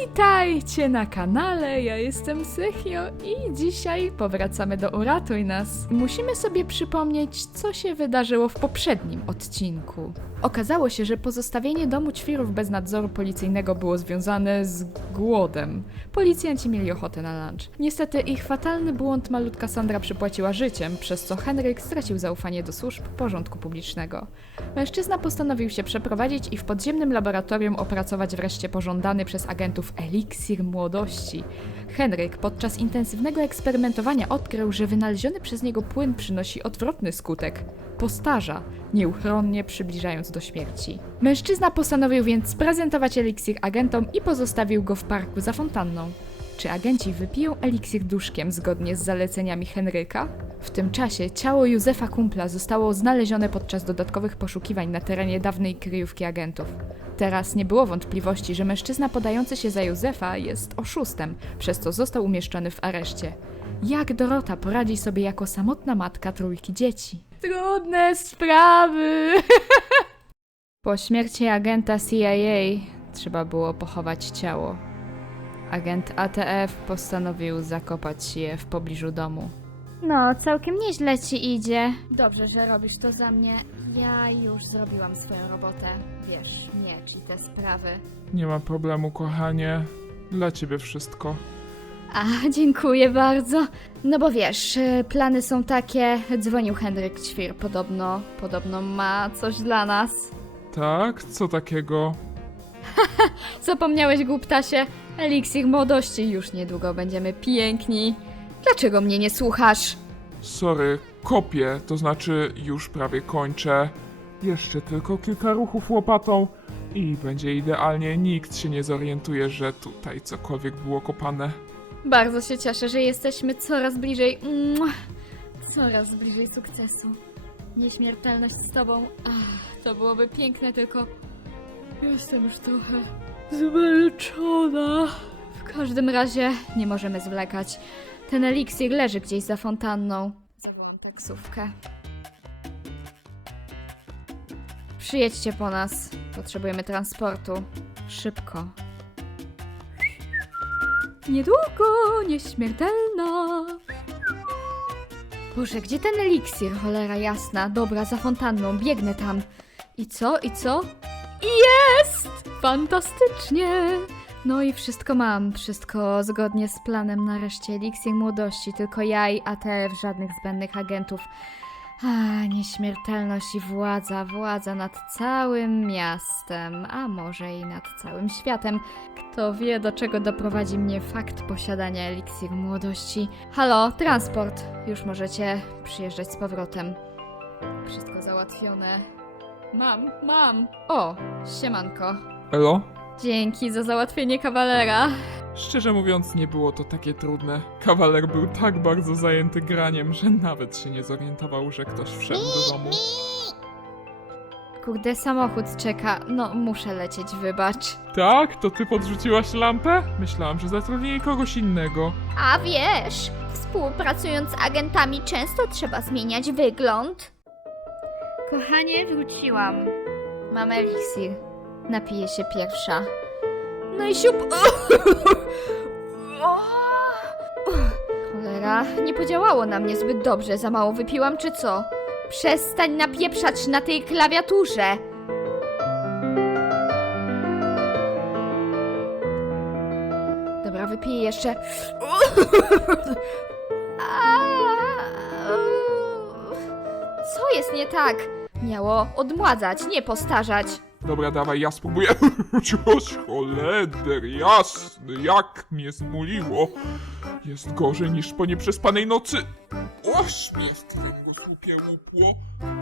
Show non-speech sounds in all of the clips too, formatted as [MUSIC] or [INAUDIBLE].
Witajcie na kanale, ja jestem Sychio i dzisiaj powracamy do Uratuj Nas. Musimy sobie przypomnieć, co się wydarzyło w poprzednim odcinku. Okazało się, że pozostawienie domu ćwirów bez nadzoru policyjnego było związane z głodem. Policjanci mieli ochotę na lunch. Niestety ich fatalny błąd malutka Sandra przypłaciła życiem, przez co Henryk stracił zaufanie do służb porządku publicznego. Mężczyzna postanowił się przeprowadzić i w podziemnym laboratorium opracować wreszcie pożądany przez agentów eliksir młodości. Henryk podczas intensywnego eksperymentowania odkrył, że wynaleziony przez niego płyn przynosi odwrotny skutek. Postarza, nieuchronnie przybliżając do śmierci. Mężczyzna postanowił więc sprezentować eliksir agentom i pozostawił go w parku za fontanną. Czy agenci wypiją eliksir duszkiem zgodnie z zaleceniami Henryka? W tym czasie ciało Józefa Kumpla zostało znalezione podczas dodatkowych poszukiwań na terenie dawnej kryjówki agentów. Teraz nie było wątpliwości, że mężczyzna podający się za Józefa jest oszustem, przez co został umieszczony w areszcie. Jak Dorota poradzi sobie jako samotna matka trójki dzieci? Trudne sprawy! [LAUGHS] po śmierci agenta CIA trzeba było pochować ciało. Agent ATF postanowił zakopać je w pobliżu domu. No, całkiem nieźle ci idzie. Dobrze, że robisz to za mnie. Ja już zrobiłam swoją robotę. Wiesz, miecz i te sprawy. Nie ma problemu, kochanie. Dla ciebie wszystko. A, dziękuję bardzo. No bo wiesz, y, plany są takie. Dzwonił Henryk Ćwir, podobno, podobno ma coś dla nas. Tak? Co takiego? [LAUGHS] Zapomniałeś, głuptasie? Eliksir młodości, już niedługo będziemy piękni. Dlaczego mnie nie słuchasz? Sorry, kopię, to znaczy już prawie kończę. Jeszcze tylko kilka ruchów łopatą i będzie idealnie. Nikt się nie zorientuje, że tutaj cokolwiek było kopane. Bardzo się cieszę, że jesteśmy coraz bliżej. Mua, coraz bliżej sukcesu. Nieśmiertelność z tobą. Ach, to byłoby piękne, tylko. Jestem już trochę zmęczona. W każdym razie nie możemy zwlekać. Ten eliksir leży gdzieś za fontanną. Zawołam taksówkę. Przyjedźcie po nas. Potrzebujemy transportu. Szybko. Niedługo, nieśmiertelna. Boże, gdzie ten eliksir, cholera jasna? Dobra, za fontanną, biegnę tam. I co, i co? Jest! Fantastycznie! No i wszystko mam, wszystko zgodnie z planem nareszcie. Eliksir młodości, tylko ja i ATF, żadnych zbędnych agentów. A, nieśmiertelność i władza, władza nad całym miastem, a może i nad całym światem. Kto wie, do czego doprowadzi mnie fakt posiadania eliksiru młodości. Halo, transport! Już możecie przyjeżdżać z powrotem. Wszystko załatwione. Mam, mam! O, siemanko. Elo? Dzięki za załatwienie kawalera. Szczerze mówiąc, nie było to takie trudne. Kawaler był tak bardzo zajęty graniem, że nawet się nie zorientował, że ktoś wszedł do domu. Kurde, samochód czeka. No, muszę lecieć, wybacz. Tak? To ty podrzuciłaś lampę? Myślałam, że zatrudnili kogoś innego. A wiesz, współpracując z agentami często trzeba zmieniać wygląd. Kochanie, wróciłam. Mam eliksir. Napiję się pierwsza. No i siup... Cholera, nie podziałało na mnie zbyt dobrze. Za mało wypiłam, czy co? Przestań napieprzać na tej klawiaturze. Dobra, wypiję jeszcze. [LAUGHS] Co jest nie tak? Miało odmładzać, nie postarzać. Dobra, dawaj, ja spróbuję. [LAUGHS] Cios, choleder, jasny, jak mnie zmuliło. Jest gorzej niż po nieprzespanej nocy. Mnie w kręgosłupie łupło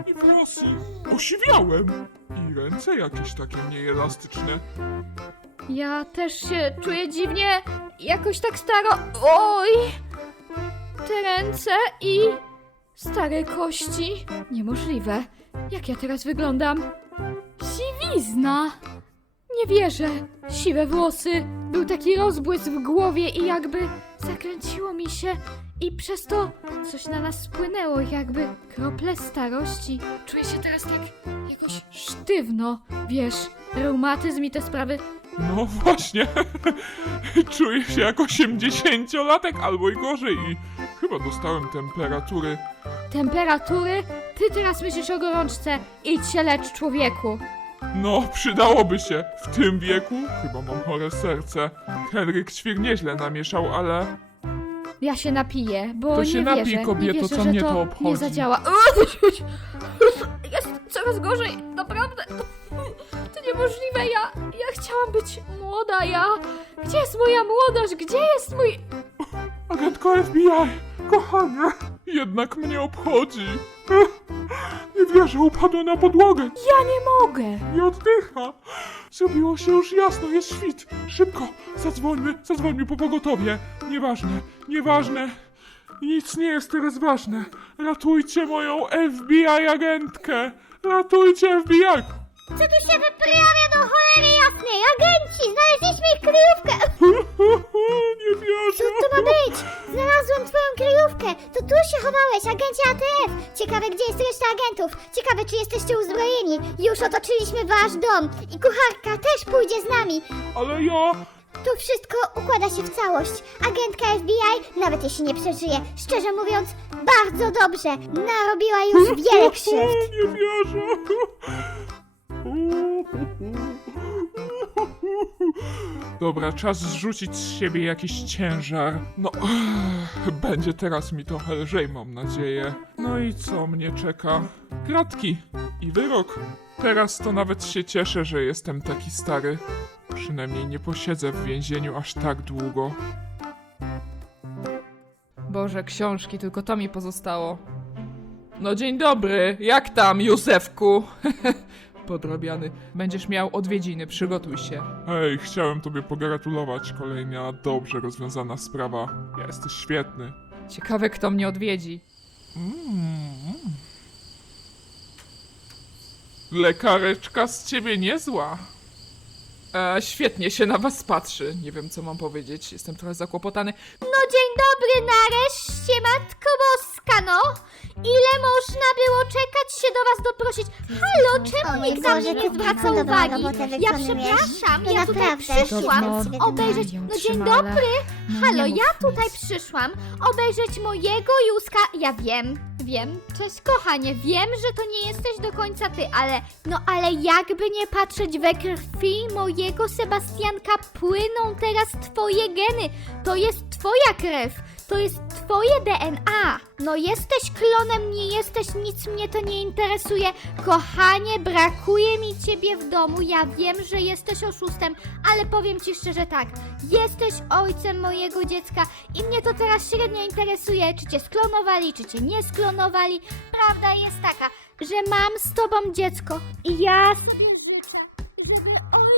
i włosy. Osiwiałem. I ręce jakieś takie nieelastyczne. Ja też się czuję dziwnie, jakoś tak staro. Oj! Te ręce i stare kości. Niemożliwe. Jak ja teraz wyglądam? Siwizna! Nie wierzę. Siwe włosy. Był taki rozbłysk w głowie i jakby zakręciło mi się i przez to coś na nas spłynęło, jakby krople starości. Czuję się teraz tak jakoś sztywno, wiesz, reumatyzm i te sprawy No właśnie. [LAUGHS] Czuję się jak 80-latek albo i gorzej chyba dostałem temperatury. Temperatury? Ty teraz myślisz o gorączce. Idź się lecz, człowieku. No, przydałoby się. W tym wieku chyba mam chore serce. Henryk ćwir nieźle namieszał, ale Ja się napiję, bo To nie się napij, wierzę, kobieto, nie wierzę, co że mnie to, to obchodzi. nie zadziała. Jest coraz gorzej, naprawdę. To niemożliwe, ja, ja chciałam być młoda, ja... Gdzie jest moja młodość? Gdzie jest mój... agentko FBI, kochanie, jednak mnie obchodzi. [LAUGHS] Nie wierzę, upadła na podłogę. Ja nie mogę. Nie oddycha! Zrobiło się już jasno, jest świt! Szybko! Zadzwońmy, zadzwońmy po pogotowie! Nieważne, nieważne! Nic nie jest teraz ważne! Ratujcie moją FBI agentkę! Ratujcie FBI! Co tu się wyprawia do cholery jasnej? Agenci, znaleźliśmy ich kryjówkę! [LAUGHS] Nie wierzę! Co to ma być? Znalazłem twoją kryjówkę! To tu się chowałeś, agencie ATF! Ciekawe, gdzie jest reszta agentów? Ciekawe, czy jesteście uzbrojeni? Już otoczyliśmy wasz dom! I kucharka też pójdzie z nami! Ale ja... To wszystko układa się w całość. Agentka FBI, nawet jeśli nie przeżyje, szczerze mówiąc, bardzo dobrze. Narobiła już [LAUGHS] wiele krzywd. Nie wierzę! Dobra, czas zrzucić z siebie jakiś ciężar. No, [SIGHS] będzie teraz mi trochę lżej, mam nadzieję. No i co mnie czeka? Kratki i wyrok. Teraz to nawet się cieszę, że jestem taki stary. Przynajmniej nie posiedzę w więzieniu aż tak długo. Boże, książki, tylko to mi pozostało. No dzień dobry, jak tam, Józefku? [LAUGHS] Podrobiany. Będziesz miał odwiedziny, przygotuj się. Hej, chciałem tobie pogratulować. Kolejna dobrze rozwiązana sprawa. Jesteś świetny. Ciekawe, kto mnie odwiedzi. Lekareczka z ciebie niezła. E, świetnie się na was patrzy. Nie wiem, co mam powiedzieć. Jestem trochę zakłopotany. No dzień dobry, nareszcie, Matko Boska, no! Ile można było czekać się do was doprosić? Halo, czemu nikt na mnie nie zwraca uwagi? Ja przepraszam, ja tutaj przyszłam obejrzeć... No dzień dobry! No, Halo, ja tutaj przyszłam obejrzeć mojego Józka. Ja wiem, wiem. Cześć kochanie, wiem, że to nie jesteś do końca ty, ale no ale jakby nie patrzeć we krwi mojego Sebastianka płyną teraz twoje geny. To jest twoja krew. To jest twoje DNA. No jesteś klonem, nie jesteś, nic mnie to nie interesuje. Kochanie, brakuje mi ciebie w domu. Ja wiem, że jesteś oszustem, ale powiem ci szczerze tak. Jesteś ojcem mojego dziecka i mnie to teraz średnio interesuje, czy cię sklonowali, czy cię nie sklonowali. Prawda jest taka, że mam z tobą dziecko i ja sobie życzę, żeby ojciec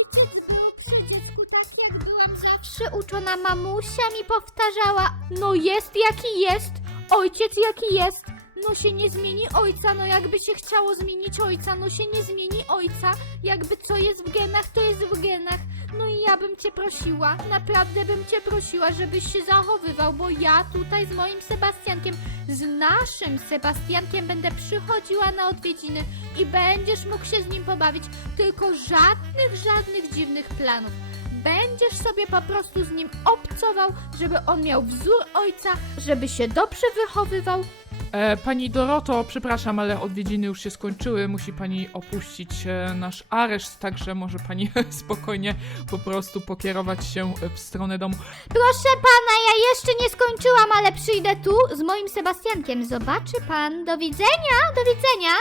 zawsze uczona. Mamusia mi powtarzała, no jest jaki jest, ojciec jaki jest. No się nie zmieni ojca, no jakby się chciało zmienić ojca, no się nie zmieni ojca. Jakby co jest w genach, to jest w genach. No i ja bym cię prosiła, naprawdę bym cię prosiła, żebyś się zachowywał, bo ja tutaj z moim Sebastiankiem, z naszym Sebastiankiem będę przychodziła na odwiedziny i będziesz mógł się z nim pobawić. Tylko żadnych, żadnych dziwnych planów. Będziesz sobie po prostu z nim obcował, żeby on miał wzór ojca, żeby się dobrze wychowywał. E, pani Doroto, przepraszam, ale odwiedziny już się skończyły. Musi pani opuścić e, nasz areszt, także może pani [LAUGHS] spokojnie po prostu pokierować się w stronę domu. Proszę pana, ja jeszcze nie skończyłam, ale przyjdę tu z moim Sebastiankiem. Zobaczy pan. Do widzenia, do widzenia.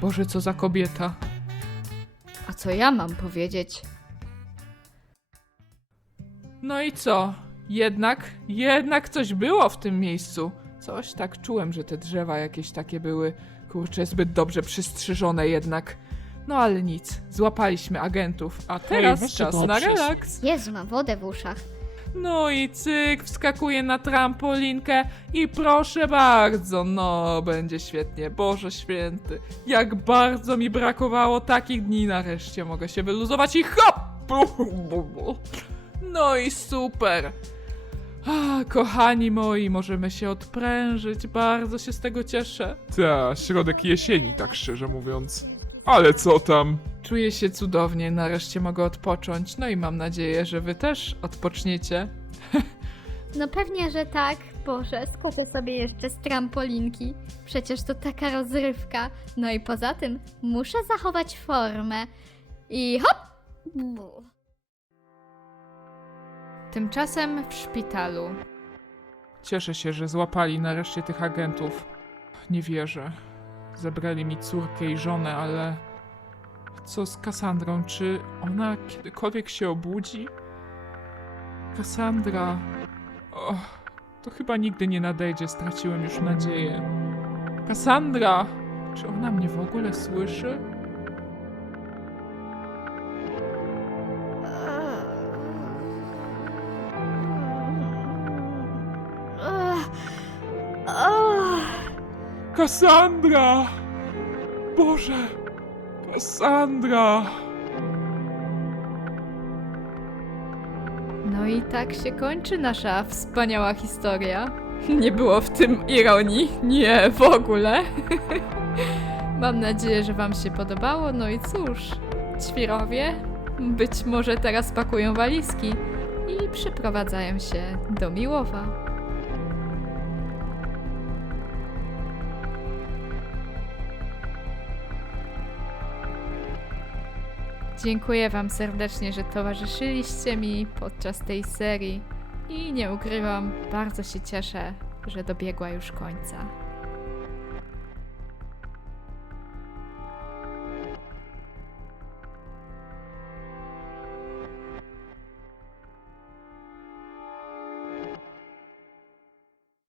Boże, co za kobieta. A co ja mam powiedzieć? No i co? Jednak, jednak coś było w tym miejscu. Coś tak czułem, że te drzewa jakieś takie były, kurczę, zbyt dobrze przystrzyżone jednak. No ale nic, złapaliśmy agentów, a teraz weźcie czas to na oprzeć. relaks. Jezu, mam wodę w uszach. No i cyk, wskakuję na trampolinkę i proszę bardzo, no będzie świetnie, Boże święty. Jak bardzo mi brakowało takich dni, nareszcie mogę się wyluzować i hop! No i super. A, kochani moi, możemy się odprężyć, bardzo się z tego cieszę. Ta, środek jesieni, tak szczerze mówiąc. Ale co tam? Czuję się cudownie, nareszcie mogę odpocząć, no i mam nadzieję, że wy też odpoczniecie. [LAUGHS] No pewnie, że tak. Boże, skoczę sobie jeszcze z trampolinki. Przecież to taka rozrywka. No i poza tym muszę zachować formę. I hop! Bu. Tymczasem w szpitalu. Cieszę się, że złapali nareszcie tych agentów. Nie wierzę. Zabrali mi córkę i żonę, ale. Co z Kassandrą? Czy ona kiedykolwiek się obudzi? Kassandra. Och, to chyba nigdy nie nadejdzie, straciłem już nadzieję. Kassandra! Czy ona mnie w ogóle słyszy? Kassandra! Boże! Kassandra! No i tak się kończy nasza wspaniała historia. Nie było w tym ironii. Nie, w ogóle. [LAUGHS] Mam nadzieję, że Wam się podobało. No i cóż, ćwirowie być może teraz pakują walizki i przyprowadzają się do Miłowa. Dziękuję Wam serdecznie, że towarzyszyliście mi podczas tej serii i nie ukrywam, bardzo się cieszę, że dobiegła już końca.